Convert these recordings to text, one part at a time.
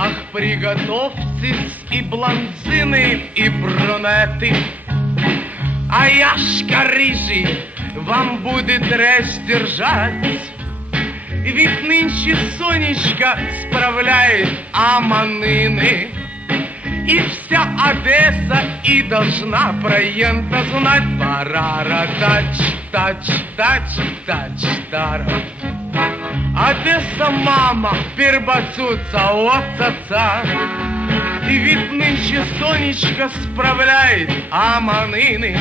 Ах, приготовьтесь и блондины, и брюнеты, а Яшка рыжий вам будет речь держать. Ведь нынче Сонечка справляет аманины, и вся Одесса и должна про ента знать. Парара тач, тач, тач, тач, тара. Одесса мама перебацуца от отца. И ведь нынче Сонечка справляет аманины,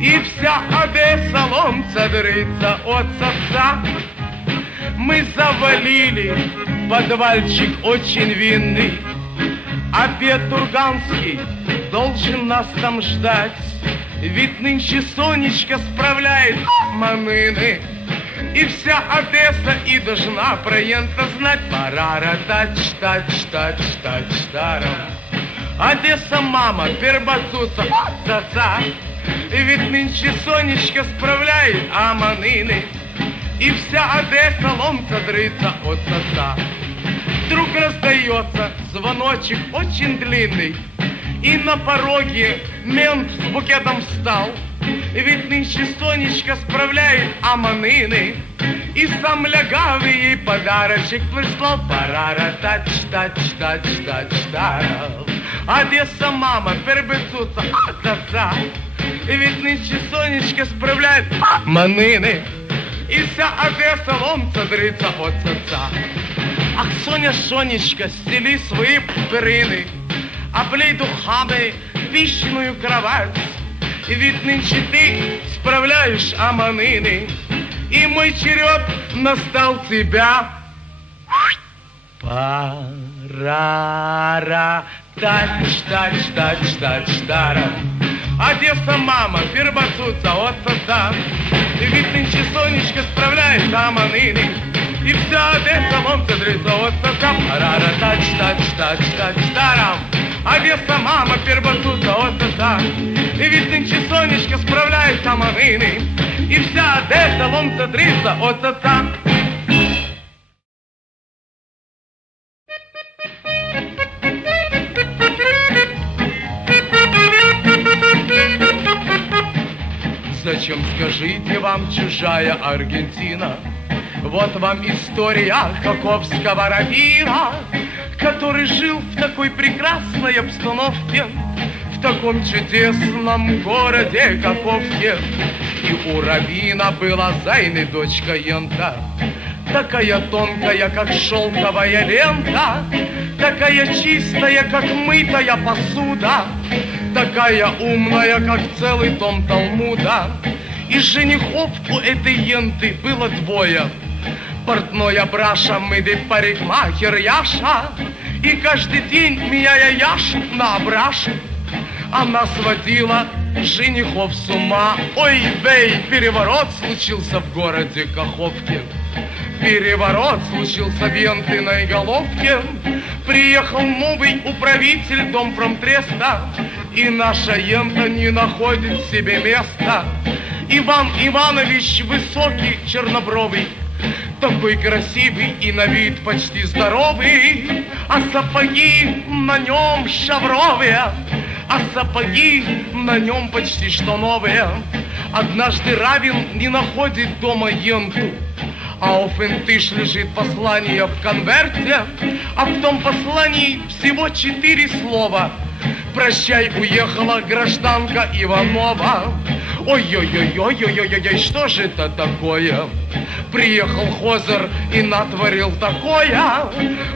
и вся Одесса ломца дрыца от отца. Мы завалили подвальчик очень винный, обед Турганский должен нас там ждать. Ведь нынче Сонечка справляет манины, и вся Одесса и должна про ента знать. Парара тач, тач, тач, тач, тара. Одесса мама перебацуца от отца. И ведь нынче Сонечка справляет аманины, и вся Одесса ломца дрыца от отца. Вдруг раздается звоночек очень длинный, и на пороге мент с букетом встал. Ведь нынче Сонечка справляет аманины, и сам лягавый ей подарочек прислал. Парара тач, тач, тач, тач, тара. Одесса мама перебецуца от отца. И ведь нынче Сонечка справляет аманины, и вся Одесса ломца дрыца от отца. Ах, Соня, Сонечка, стели свои перины, облей духами пищную кровать. И ведь нынче ты справляешь аманины, и мой черед настал тебя. Парара тач, тач, тач, тач, тара. Одесса мама перебацуца от отца. И ведь нынче Сонечка справляет аманины, и вся Одесса ломца дрыца от отца. Парара тач, тач, тач, тач, тара. Одесса мама перебацуца от отца. И ведь нынче Сонечка справляет аманины, и вся Одесса ломца дрыца от отца. Зачем, скажите, вам чужая Аргентина? Вот вам история Каховского раввина, который жил в такой прекрасной обстановке, в таком чудесном городе Каховке. И у раввина была Зайны дочка Ента, такая тонкая, как шелковая лента, такая чистая, как мытая посуда, такая умная, как целый том Талмуда. И женихов у этой Енты было двое: портной Абраша, мыды парикмахер Яша. И каждый день, меняя Яшу на Абрашу, она сводила женихов с ума. Ой, вей, переворот случился в городе Каховке. Переворот случился в Ентиной головке. Приехал новый управитель Домпромтреста, и наша Ента не находит себе места. Иван Иванович высокий, чернобровый, такой красивый и на вид почти здоровый, а сапоги на нем шавровые, а сапоги на нем почти что новые. Однажды раввин не находит дома Енту, а у Фентыш лежит послание в конверте, а в том послании всего 4 слова: «Прощай, уехала гражданка Иванова». Ой-ой-ой-ой-ой-ой-ой, что же это такое? Приехал Хозер и натворил такое.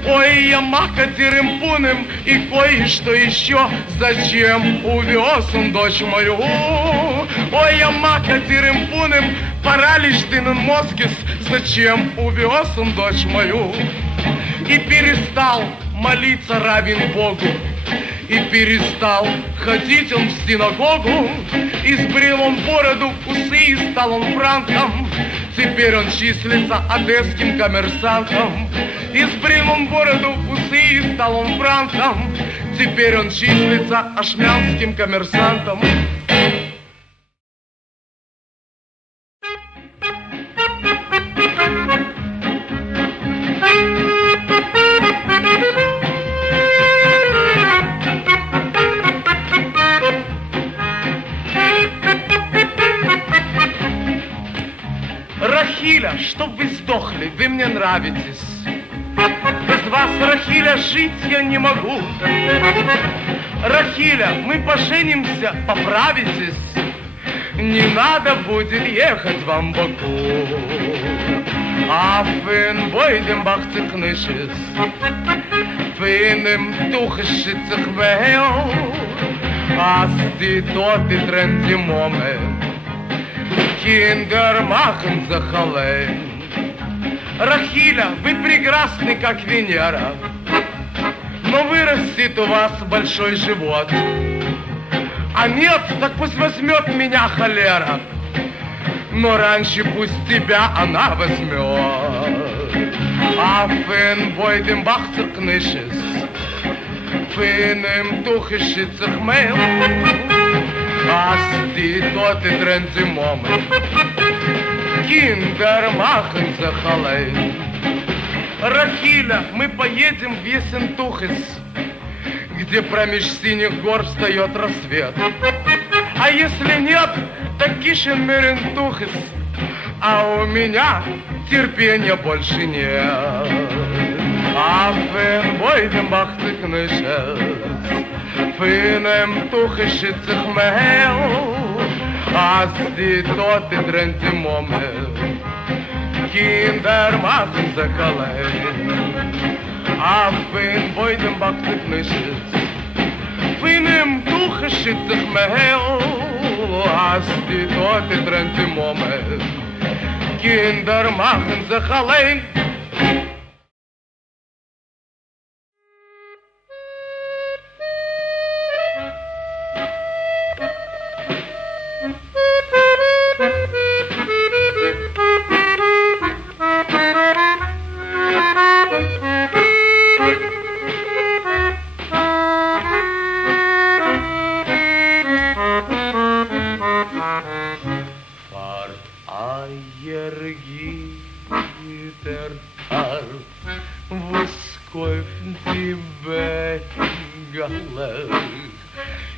Ой, я мака тирымпуным и кое-что еще. Зачем увез он дочь мою? Ой, я мака тирымпуным, паралич ты на мозгис. Зачем увез он дочь мою? И перестал молиться раввин Богу, и перестал ходить он в синагогу. Избрил он бороду, усы, и стал он франком. Теперь он числится одесским коммерсантом. Избрил он бороду, усы, и стал он франком. Теперь он числится ашмянским коммерсантом. Рахиля, чтоб вы сдохли, вы мне нравитесь. Без вас, Рахиля, жить я не могу. Рахиля, мы поженимся, поправитесь. Не надо будет ехать вам в Баку. Афин бойдем бахцикнышес, финем тухышицых вейл, асти тот и тренди момент, киндер махен захален. Рахиля, вы прекрасны, как Венера, но вырастет у вас большой живот. А нет, так пусть возьмет меня холера, но раньше пусть тебя она возьмет. Афин бойдем бахцикнышес, финем тухышицых мейл, асти тот и тренди момент, киндер махен захален. Рахиля, мы поедем в Ессентухис, где промеж синих гор встает рассвет. А если нет, так Кишин-Мерентухис, а у меня терпения больше нет. Афин бойдем бахцикнышес, финем тухышицых мейл, асти тот и тренди момент, киндер махен захален. Афин бойдем бахцикнышес, финем тухышицых мейл, асти тот и тренди момент, киндер махен захален.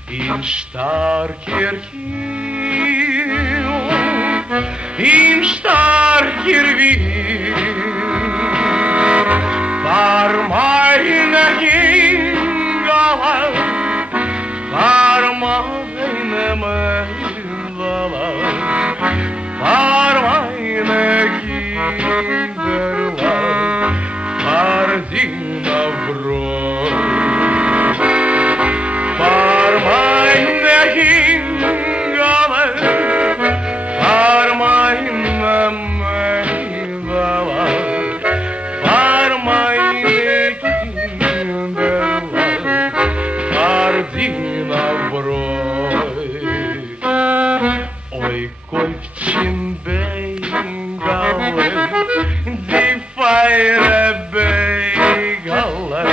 In starker hiel, in starker wind, var meine hingala, var meine mengala, var meine kinderla, var dina bror. Var meine hingala, var meine mengala, var meine kinderla, var dina bror. Oj, koivchin beigale, die feire beigale,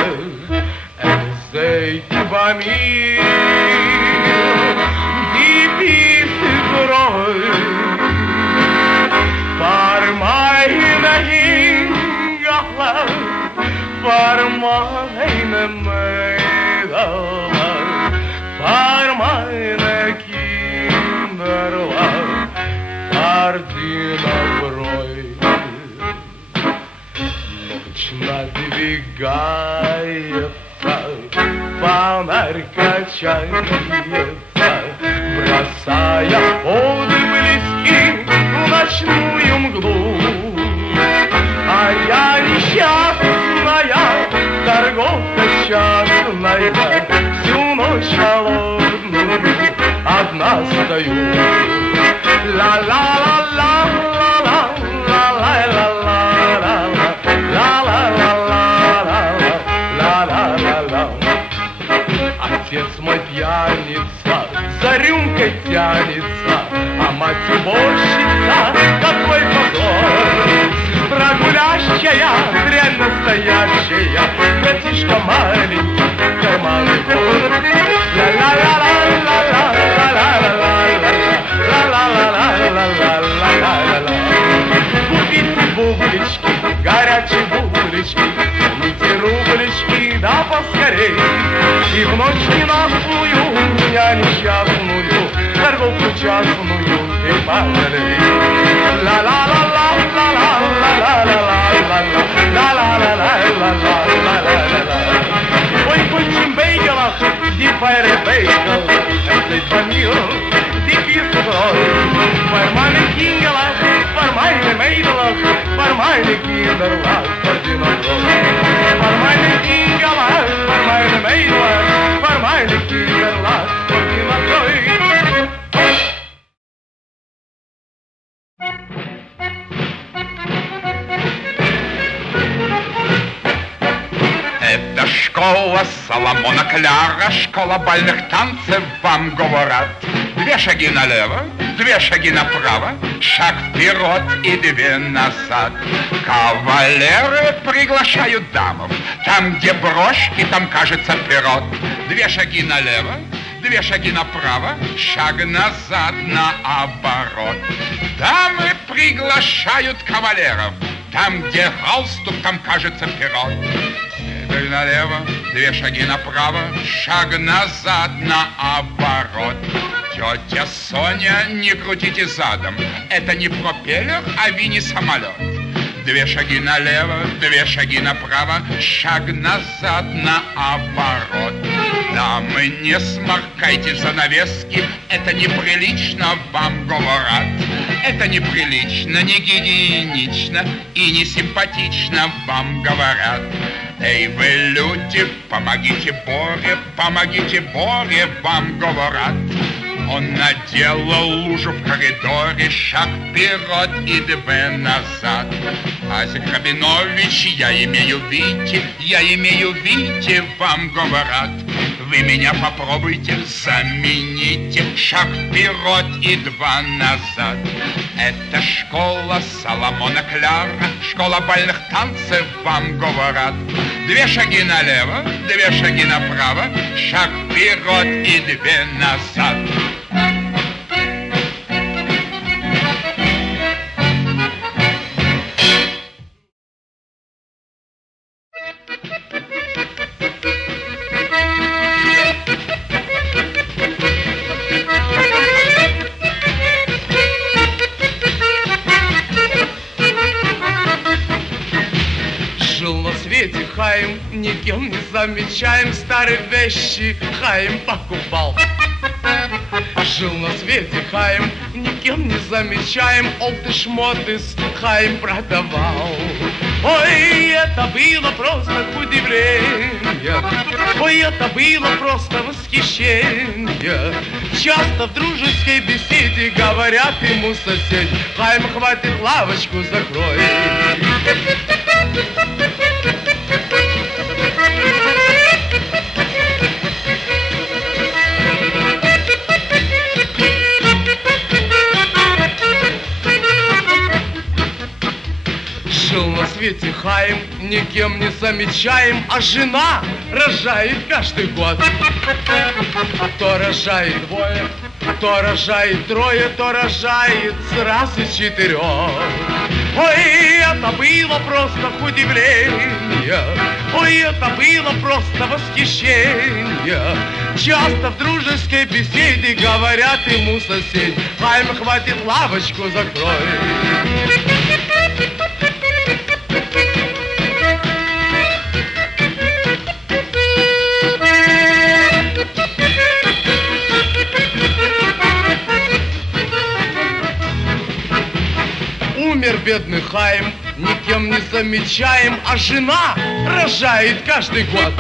Zij bij mij, die piste brood, voor mij hingala, voor mij meidala, voor mijn kinderla, voor dina brood. Ночь надвигается, фонарь качается, бросая воды близкие в ночную мглу. А я несчастная, торговка счастная, всю ночь холодную одна стою. Отец мой пьяница, за рюмкой тянется, а мать уборщица, какой позор! Сестра гулящая, дрянь настоящая, братишка маленький, карманы вор. Купите бублички, горячие бублички, купите рублички, да поскорей. И в ночь ненастную меня несчастную торговку частную и пожалей. Ла-ла-ла-ла-ла. Rebecca, endlich bei mir die vierte Freude. Für meine Kinderlach, für meine Mädelach, für meine Kinderlach, für die Natur. Für meine Kinderlach, für meine Mädelach, für meine Kinderlach, für die Natur. Это школа Соломона Кляра, школа бальных танцев, вам говорят. 2 шаги налево, 2 шаги направо, шаг вперед и 2 назад. Кавалеры приглашают дамов, там, где брошки, там, кажется, пирот. 2 шаги налево, 2 шаги направо, шаг назад наоборот. Дамы приглашают кавалеров, там, где галстук, там, кажется, пирот. Теперь налево, 2 шаги направо, шаг назад наоборот. Тетя Соня, не крутите задом, это не пропеллер, а мини-самолет. 2 шаги налево, 2 шаги направо, шаг назад наоборот. Дамы, не сморкайте занавески, это неприлично, вам говорят. Это неприлично, не гигиенично и не симпатично, вам говорят. Эй, вы люди, помогите Боре, вам говорят. Он наделал лужу в коридоре, шаг вперед и 2 назад. Азик Рабинович, я имею видите, вам говорят. Вы меня попробуйте, замените, шаг вперед и 2 назад. Это школа Соломона Кляра, школа бальных танцев, вам говорят. 2 шаги налево, 2 шаги направо, шаг вперед и 2 назад. Хаим, никем не замечаем, старые вещи Хаим покупал. Жил на свете Хаим, никем не замечаем, олды шмоты Хаим продавал. Ой, это было просто удивление, ой, это было просто восхищение. Часто в дружеской беседе говорят ему соседи: Хаим, хватит, лавочку закрой. Жил на свете Хаим, никем не замечаем, а жена рожает каждый год. То рожает 2, то рожает 3, то рожает сразу 4. Ой, это было просто удивление, ой, это было просто восхищение. Часто в дружеской беседе говорят ему соседи: Хаим, хватит, лавочку закрой. Умер бедный Хаим, никем не замечаем, а жена рожает каждый год.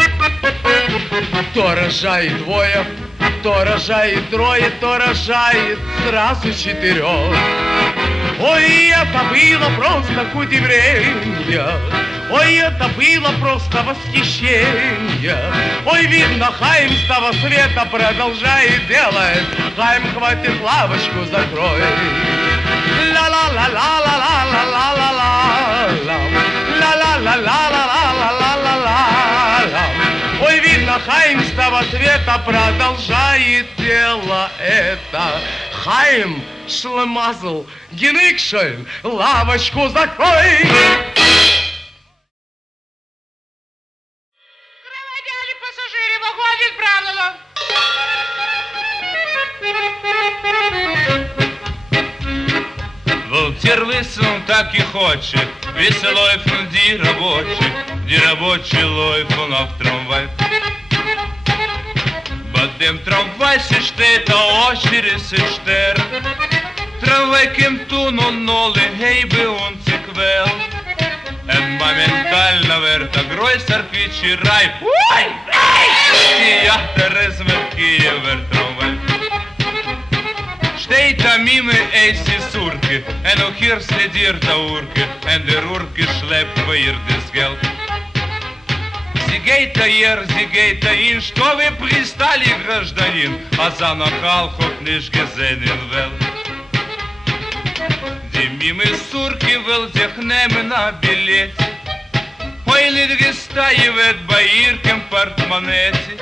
То рожает 2, то рожает 3, то рожает сразу 4. Ой, это было просто удивление, ой, это было просто восхищение. Ой, видно, Хаим с того света продолжает делать. Хаим, хватит, лавочку закрой. Ой, видно, Хаим с того света продолжает дело это. Хаим шлемазл, геникшель, лавочку закрой. Проводяли пассажиры, выходит правило. Волтер лысым так и хочет, веселой фунди рабочий, где рабочий лой фунов трамвай. Vadem tramvaj se šteta očiri se šter Tramvajkem tuno noli hejbe unci kvel En momentalna verta groj sarfiči raj Ti jahter met Kiever tramvaj Steita mime eisi surki En ook hier следir ta urki En der urki schleppa irdis geld Зигейта ер, зигейта ин, что вы пристали, гражданин, а за нахалку книжки зенин вел. Димимы сурки вел дехнем на билете, ой, лидги стаивет баиркем портмонете,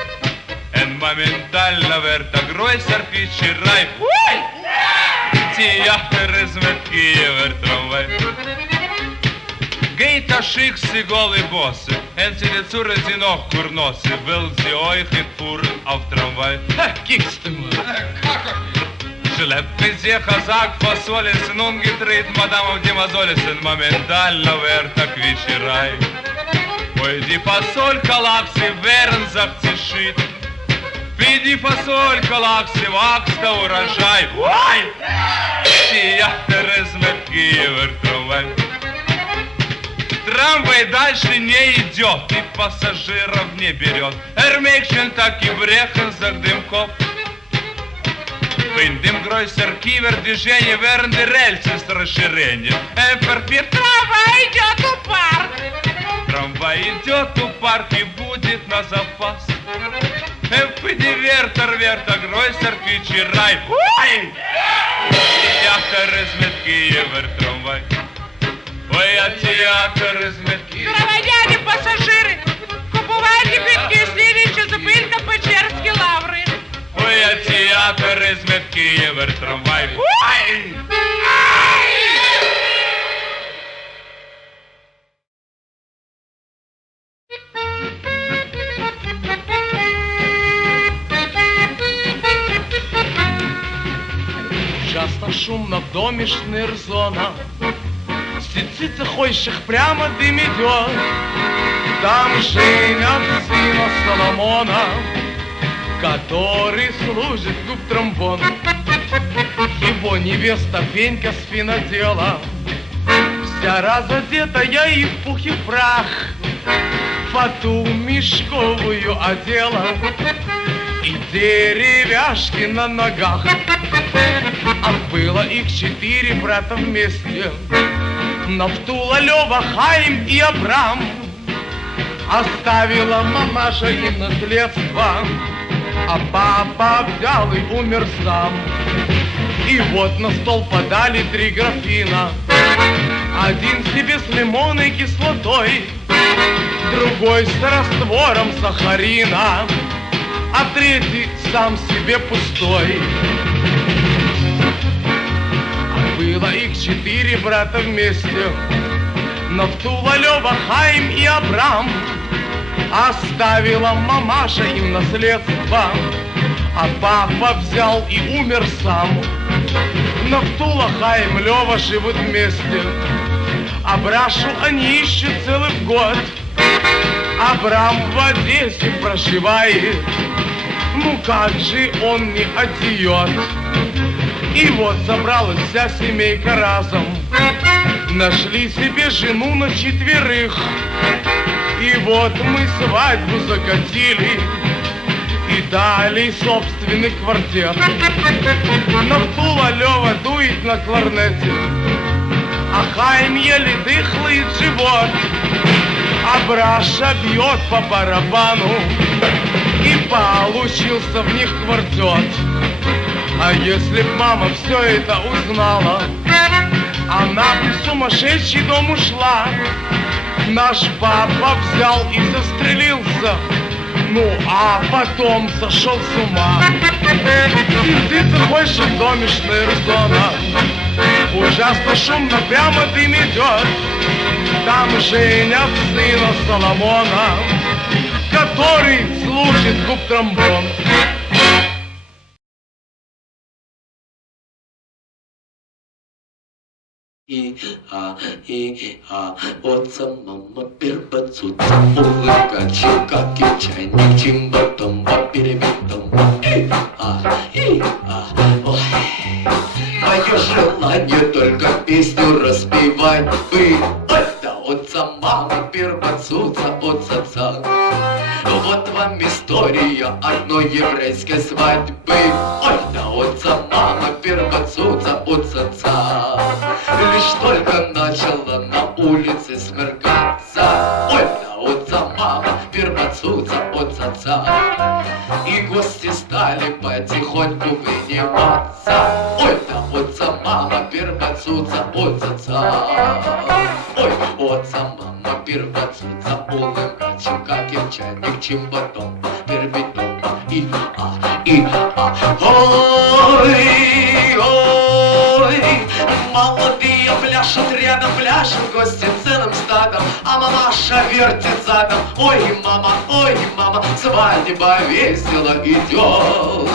эн моментально верта грой сарпичи рай, ой, тияхтер измет Киевер трамвай. Geita schicks sie golle Bosse, en sie de Zure sie noch kurnosse, will sie euch in Fuhren auf Tramvai. Kickst du mal. Schleppt mit sich a Sack Fasoles und umgedreht, Madame auf die Masolesen, моментально верта Quitscherei. Ой, die Fasolka lag sie, während sagt sie schied, wie die Fasolka lag sie, wächst der Urajai. Ой! Die Jahter ist mit Kiewer Tramvai. Трамвай дальше не идет и пассажиров не берет. Эрмейкшен так и брехен за дымков. Bin dem größer Kiewer движение während der Рельсы с расширением. Verfährt трамвай идет у парк. Трамвай идет у парк и будет на запас. Дивертор верта größer Quitscherei. Ой! Театр из Киевер трамвай. Ой, а театр из метки. Громадяне, пассажиры, купувайте квитки, слідуюча зупинка Печерські Лаври. Ой, а театр из метки, Києвер трамвай. Ой! Часто шумно в доме шнырзона, Сицица ходящих прямо дым идет. Там женят сына Соломона, который служит губ тромбон. Его невеста Венька с финодела, вся разодетая и в пух и прах, фату мешковую одела и деревяшки на ногах. Ах, было их 4 брата вместе, Нафтула, Лёва, Хаим и Абрам. Оставила мамаша им наследство, а папа взял и умер сам. И вот на стол подали 3 графина, один себе с лимонной кислотой, другой с раствором сахарина, а третий сам себе пустой. Было их 4 брата вместе, Нафтула, Лёва, Хаим и Абрам. Оставила мамаша им наследство, а папа взял и умер сам. Нафтула, Хаим, Лёва живут вместе, Абрашу они ищут целый год. Абрам в Одессе проживает, ну как же он не отдает. И вот собралась вся семейка разом, нашли себе жену на 4. И вот мы свадьбу закатили и дали собственный квартет. Нафтула, Лёва дует на кларнете, а Хаим еле дыхлый живот. А Браша бьет по барабану, и получился в них квартет. А если б мама все это узнала, она бы в сумасшедший дом ушла. Наш папа взял и застрелился, ну а потом сошел с ума. Сидит больше в доме шнырзона, ужасно шумно, прямо дым идет. Там женят сына Соломона, который служит губ тромбон. Отца мама пербацуца, улыбка, как и чайник, чимбатом, перебитом. Мое желание только песню распевать бы. Да отца мама пербацуца, отца. Вот вам история одной еврейской свадьбы. Ой, да отца мама пербацуца, отца. Лишь только начала на улице смеркаться. Ой, да отца мама пербацуца, отца. И гости стали потихоньку выниматься. Ой, да отца мама пербацуца, отца. Ой, отца мама пербацуца, улыбачу, как и чайник, чимбатом, пербитом. Ой, молодые пляшут рядом, пляшут гости целым стадом, а мамаша вертит задом. Ой, мама, свадьба весело идет,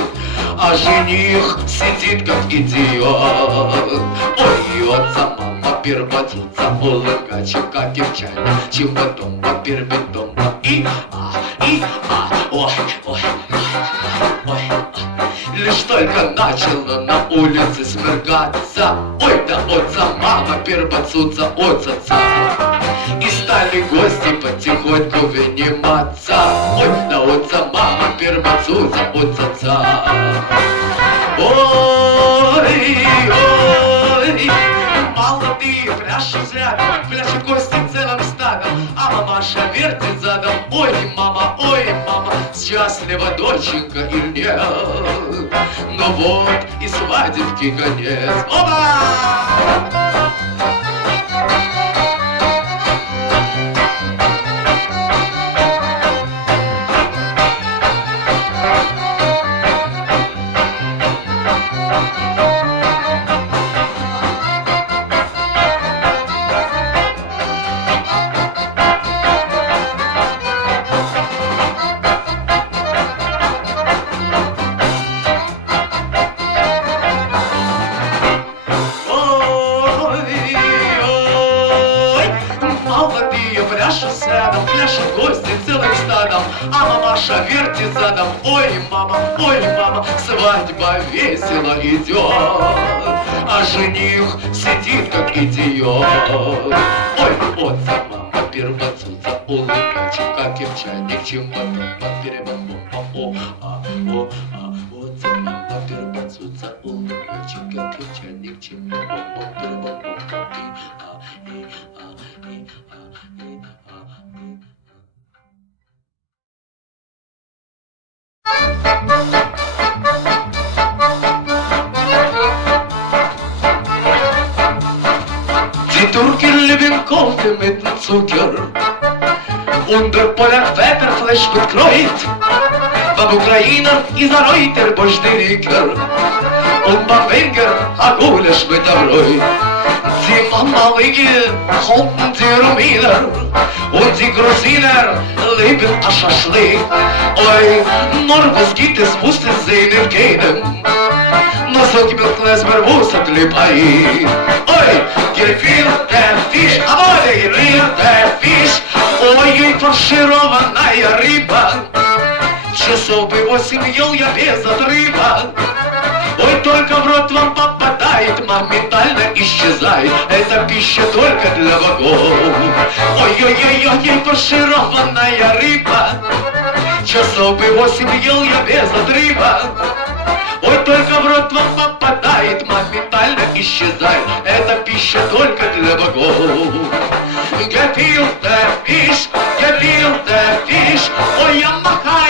а жених сидит как идиот. Ой, отца мама пербацуца, улыбачу, как и в чайник, чимбатом, пербитом. Ой, лишь только начало на улице смеркаться. Ой, да отца мама пербацуца, отца. И стали гости потихоньку выниматься. Ой, да отца мама пербацуца, отца. Ой, молодые пляшут рядом, пляшут гости целым стадом, а мамаша вертит задом. Ой, мама, счастлива доченька или нет? Но вот и свадебки конец. Оба! Пляшут гости целым стадом, а мамаша вертит задом. Ой, мама, свадьба весело идет, а жених сидит как идиот. Ой, отца мама пербацуца, улыбачу, как и в чайник, чимбатом, перебомбом. Отца мама пербацуца, улыбачу, как и в чайник, чимбатом, перебомбом. Die Türken lieben Kaffee mit Zucker und der Polak Wetterfleisch mit Kreuz. Beim Ukrainer ist Reuter Bosch der Riker und beim Wenger a Gulasch mit der Bräu. Die Mamalige halten die Rumäner und die Grosiner lieben a Schaschlik. Oi, nur was gibt es, muss es sehen im Genen. Но согибет клэсбер вусат липаи. Ой, гельфилте фиш, а вот гельфилте фиш. Ой, фаршированная рыба. Часов бы 8 ел я без отрыва. Ой, только в рот вам попадает, моментально исчезает. Это пища только для богов. Ой-ой-ой-ой, фаршированная рыба. Часов бы 8 ел я без отрыва. Ой, только в рот вам попадает, моментально исчезает. Это пища только для богов. Gefilte Fisch, ой, я махаю.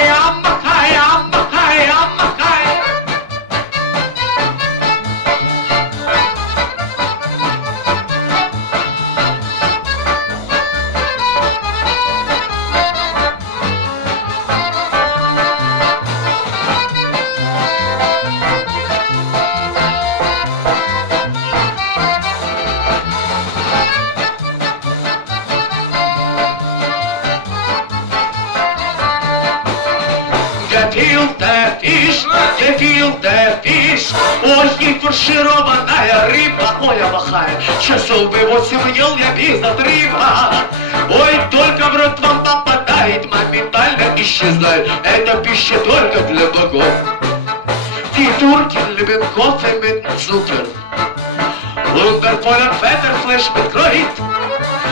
gefilte fish. Ой, и фаршированная рыба, ой, я махаю. Часов бы 8 ел я без отрыва. Ой, только в рот вам попадает, моментально исчезает. Это пища только для богов. Die Türken lieben Kaffee mit Zucker. Wundervoller Fetterfleisch mit Kreuz.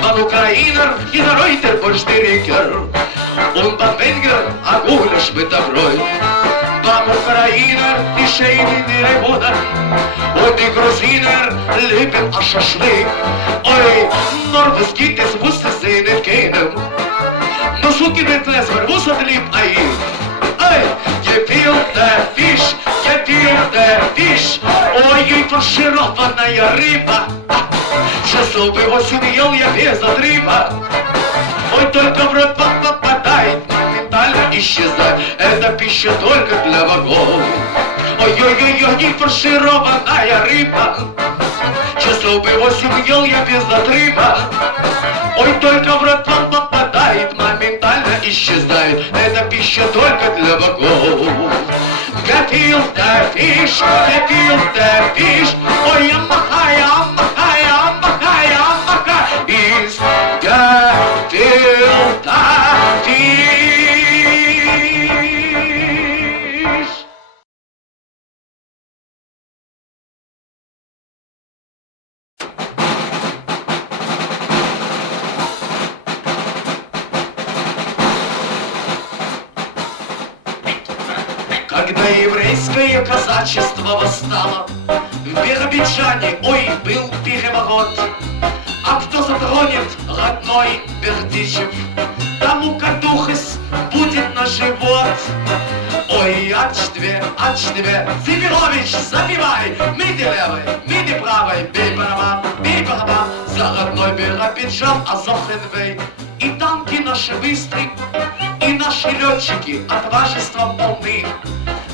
Beim Ukrainer ist der Reuter Borstiriker. Und beim Wenger ein Gulasch mit der Bräut. Beim Ukrainer die Schäden in ihre Wohnung. Und die Grosiner lieben ein Schaschlik. Oi, nur was gibt es, wusste sie nicht kennen. Но суки mit Lesber, was hat lieb ein? Oi, gefilte Fisch. Ой, ей фаршированная рыба. Часов бы 8 ел я без отрыва. Ой, только в рот вам попадает, моментально исчезает. Это пища только для богов. Ой-ой-ой, ей фаршированная рыба. Часов бы 8 ел я без отрыва. Ой, только в рот вам попадает, моментально исчезает. Это пища только для богов. Gefilte Fisch. Ой, я махаю. Ist gefilte Fisch. Когда еврейское казачество восстало, в Биробиджане, ой, был переворот. А кто затронет родной Бердичев, тому катухас будет на живот. Ой, ачтве, Зибирович, запивай, миди левой, миди правой, бей барабан, за родной Биробиджан, Азовхенвей. И танки наши быстрые, и наши летчики отважеством полны.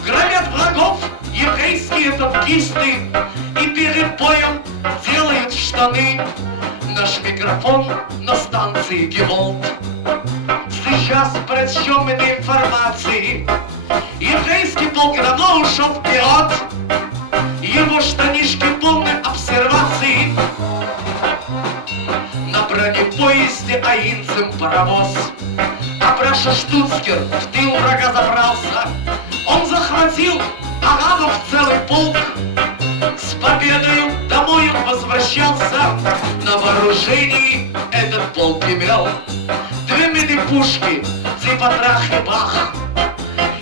Громят врагов еврейские танкисты и перед боем делают штаны. Наш микрофон на станции Геволт. Сейчас прочтем этой информации. Еврейский полк давно ушел вперед. Его штанишки полны обсерваций. На бронепоезде аинцем паровоз. А Праша Штуцкер в тыл врага забрался. Он захватил арабов целый полк. С победою домой он возвращался. На вооружении этот полк имел 2 мини-пушки типа трах-и-бах.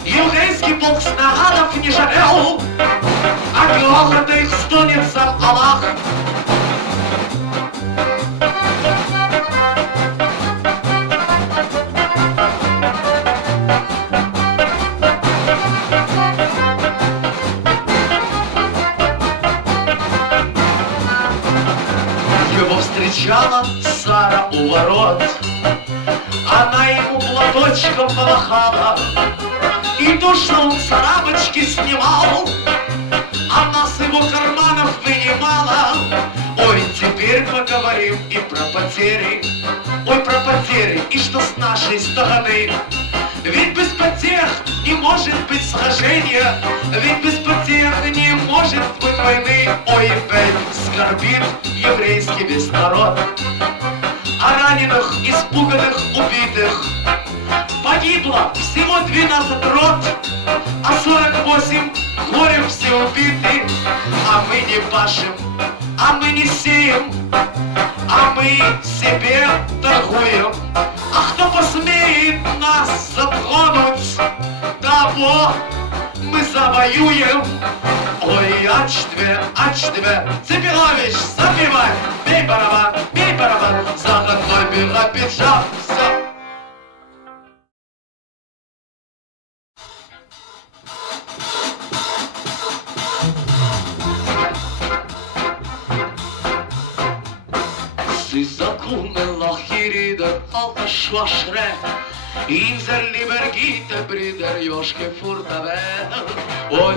Еврейский полк снарядов не жалел, а грохота их стонет сам Аллах. Встречала Сара у ворот. Она ему платочком помахала, и то, что он с арабочки снимал, она с его карманов вынимала. Ой, теперь поговорим и про потери. Ой, про потери, и что с нашей стороны. Ведь без потерь не может быть сражения, ведь без потерь не может быть войны. Ой, ведь скорбит еврейский весь народ. А раненых, испуганных, убитых погибло всего 12 рот, а 48 горем все убиты. А мы не пашем, а мы не сеем, а мы себе торгуем. А кто посмеет нас затронуть, того мы завоюем. Ой, ачтве, Цепелович, запивай, бей барабан, за родной Биробиджан. Alta schwaschre, inser lieber gite Brüder Joschke furtavel. Oi,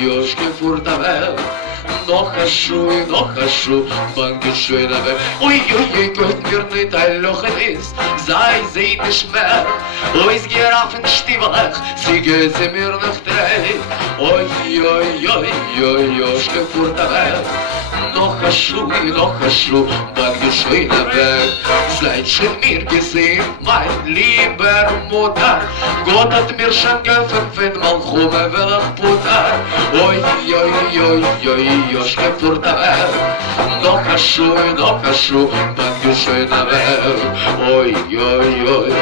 Joschke furtavel. но хожу, мангишуй навек. Ой-ой-ой, Gott ein Loch ist, sei sie nicht mehr. Ois Giraffenstiefel, sie geht sie mir noch dreh. Ой-ой-ой-ой-ой, Joschke fuhrt weg. Noch хожу, мангишуй навек. Seid schon mir gesehen, mein lieber Mutter. Gott hat mir schon geholfen, Malchume will ich Putter. Ой-ой-ой-ой, Joschke fuhrt weg. Noch хожу, мангишуй навек. Ой-ой-ой,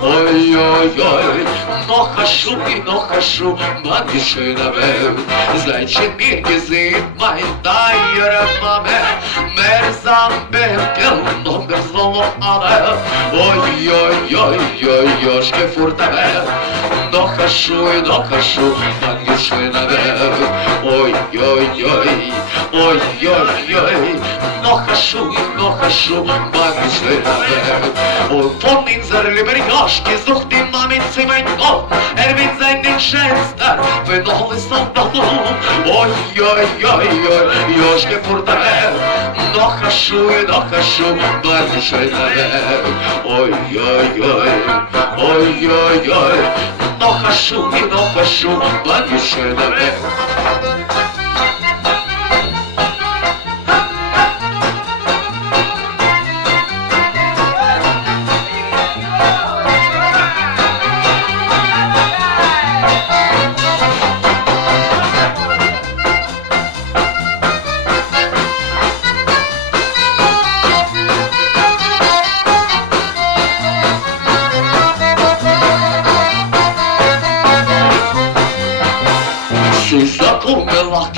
ой-ой-ой, noch хожу, мангишуй навек. Seid schon mir gesehen, mein teure Mame. Mehr Sambirkel, noch mehr Slow alle. Ой-ой-ой-ой, Joschke fuhrt weg. Noch хожу, мангишуй навек. Ой-ой-ой, ой-ой-ой, noch хожу, мангишуй навек. Und von unserer lieben Joschke sucht die Mami zu mein Gott. Wird seine Schwester, wenn alles so dumm. Ой-ой-ой-ой, Joschke fuhrt weg. Noch хожу, мангишуй навек. Ой-ой-ой, ой-ой-ой, noch хожу, мангишуй навек.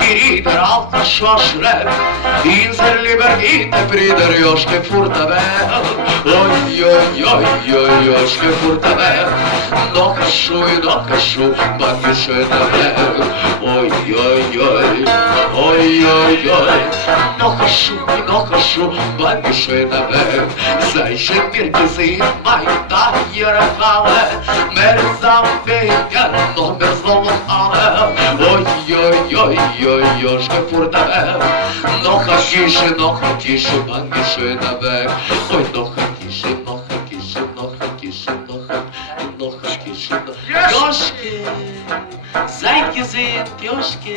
Rieder, alter Schwaschreck, unser lieber Gitte, Brüder, Joschke fuhrt weg. Oi-oi-oi-oi, Joschke fuhrt weg. Noch hожу, мангишуй навек. Ой-ой-ой, ой-ой-ой, noch hожу, мангишуй навек. Sei schon mir gesehen, mein teure Falle, mehr Sambirkel, noch mehr Slow alle. Ой-ой-ой-ой, Joschke fuhrt weg. Noch хожу, мангишуй навек. Ой, noch Joschke, seid gesehen, Joschke.